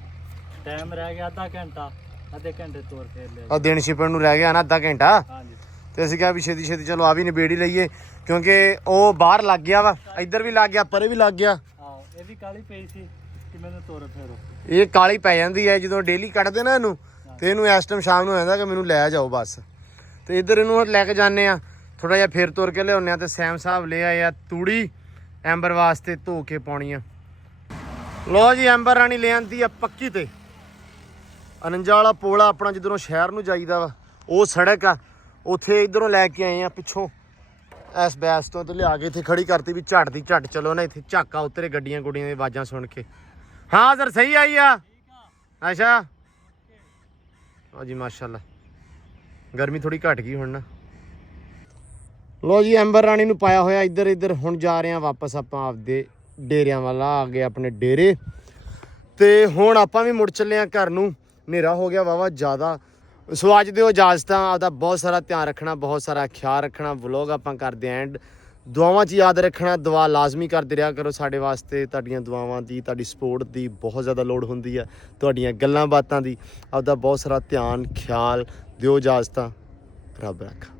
ਟਾਈਮ ਰਹਿ ਗਿਆ ਅੱਧਾ ਘੰਟਾ, ਅੱਧੇ ਘੰਟੇ ਤੋਰ ਫੇਰ ਲਿਆਈਏ। ਆ ਦਿਨ ਛਿਪਣ ਨੂੰ ਰਹਿ ਗਿਆ ਨਾ ਅੱਧਾ ਘੰਟਾ, ਹਾਂਜੀ ਤੇ ਅਸੀਂ ਕਿਹਾ ਵੀ ਛੇਤੀ ਛੇਤੀ ਚਲੋ ਆ ਵੀ ਨਿਬੇੜ ਹੀ ਲਈਏ, ਕਿਉਂਕਿ ਉਹ ਬਾਹਰ ਲੱਗ ਗਿਆ ਵਾ, ਇੱਧਰ ਵੀ ਲੱਗ ਗਿਆ, ਪਰੇ ਵੀ ਲੱਗ ਗਿਆ। ਆਹੋ ਇਹ ਵੀ ਕਾਲੀ ਪਈ ਸੀ ਕਿ ਮੈਨੂੰ ਤੋਰ ਫੇਰੋ। ਇਹ ਕਾਲੀ ਪੈ ਜਾਂਦੀ ਹੈ ਜਦੋਂ ਡੇਲੀ ਕੱਢਦੇ ਨਾ ਇਹਨੂੰ, ਤੇ ਇਹਨੂੰ ਇਸ ਟਾਈਮ ਸ਼ਾਮ ਨੂੰ ਆਉਂਦਾ ਕਿ ਮੈਨੂੰ ਲੈ ਜਾਓ ਬਸ। ਤੇ ਇੱਧਰ ਇਹਨੂੰ ਲੈ ਕੇ ਜਾਂਦੇ ਆ, ਥੋੜਾ ਜਿਹਾ ਫੇਰ ਤੁਰ ਕੇ ਲਿਆਉਂਦੇ ਆ। ਤੇ ਸੈਮ ਸਾਹਿਬ ਲੈ ਆਏ ਆ ਤੂੜੀ ਐਂਬਰ ਵਾਸਤੇ ਧੋ ਕੇ ਪਾਉਣੀ ਆ। ਲੋ ਜੀ ਐਂਬਰ ਰਾਣੀ ਲੈ ਆਂਦੀ ਆ ਪੱਕੀ ਤੇ 49 ਵਾਲਾ ਪੋਲਾ ਆਪਣਾ ਜਿੱਧਰੋਂ ਸ਼ਹਿਰ ਨੂੰ ਜਾਈਦਾ ਵਾ, ਉਹ ਸੜਕ ਆ, ਉੱਥੇ ਇੱਧਰੋਂ ਲੈ ਕੇ ਆਏ ਆ ਪਿੱਛੋਂ ਇਸ ਬੈਸ ਤੋਂ, ਤੇ ਲਿਆ ਕੇ ਇੱਥੇ ਖੜੀ ਕਰਤੀ ਵੀ ਝੱਟ ਦੀ ਝੱਟ ਚਲੋ ਨਾ। ਇੱਥੇ ਝਾਕਾ ਉਤਰੇ ਗੱਡੀਆਂ ਗੁੱਡੀਆਂ ਦੀ ਆਵਾਜ਼ਾਂ ਸੁਣ ਕੇ। ਹਾਂ ਸਰ ਸਹੀ ਆਈ ਆ। ਅੱਛਾ ਹਾਂਜੀ ਮਾਸ਼ਾਅੱਲਾ ਗਰਮੀ ਥੋੜੀ ਘਟ ਗਈ ਹੁਣ ਨਾ। ਲੋ ਜੀ ਐਂਬਰ ਰਾਣੀ ਨੂੰ ਪਾਇਆ ਹੋਇਆ ਇੱਧਰ ਹੁਣ ਜਾ ਰਹੇ ਆ ਵਾਪਸ ਆਪਾਂ ਆਪਦੇ ਡੇਰਿਆਂ ਵੱਲ। ਆ ਗਏ ਆਪਣੇ ਡੇਰੇ ਤੇ ਹੁਣ ਆਪਾਂ ਵੀ ਮੁੜ ਚੱਲੇ ਆ ਘਰ ਨੂੰ। ਹਨੇਰਾ ਹੋ ਗਿਆ ਵਾਵਾ ਜ਼ਿਆਦਾ। ਸੋ ਅੱਜ ਦਿਓ ਇਜਾਜ਼ਤਾਂ। ਆਪਦਾ ਬਹੁਤ ਸਾਰਾ ਧਿਆਨ ਰੱਖਣਾ, ਬਹੁਤ ਸਾਰਾ ਖਿਆਲ ਰੱਖਣਾ। ਵਲੋਗ ਆਪਾਂ ਕਰਦੇ ਐਂਡ। ਦੁਆਵਾਂ 'ਚ ਯਾਦ ਰੱਖਣਾ, ਦੁਆ ਲਾਜ਼ਮੀ ਕਰਦੇ ਰਿਹਾ ਕਰੋ ਸਾਡੇ ਵਾਸਤੇ। ਤੁਹਾਡੀਆਂ ਦੁਆਵਾਂ ਦੀ, ਤੁਹਾਡੀ ਸਪੋਰਟ ਦੀ ਬਹੁਤ ਜ਼ਿਆਦਾ ਲੋੜ ਹੁੰਦੀ ਆ, ਤੁਹਾਡੀਆਂ ਗੱਲਾਂ ਬਾਤਾਂ ਦੀ। ਆਪਦਾ ਬਹੁਤ ਸਾਰਾ ਧਿਆਨ ਖਿਆਲ ਦਿਓ ਇਜਾਜ਼ਤਾਂ। ਰੱਬ ਰੱਖਾ।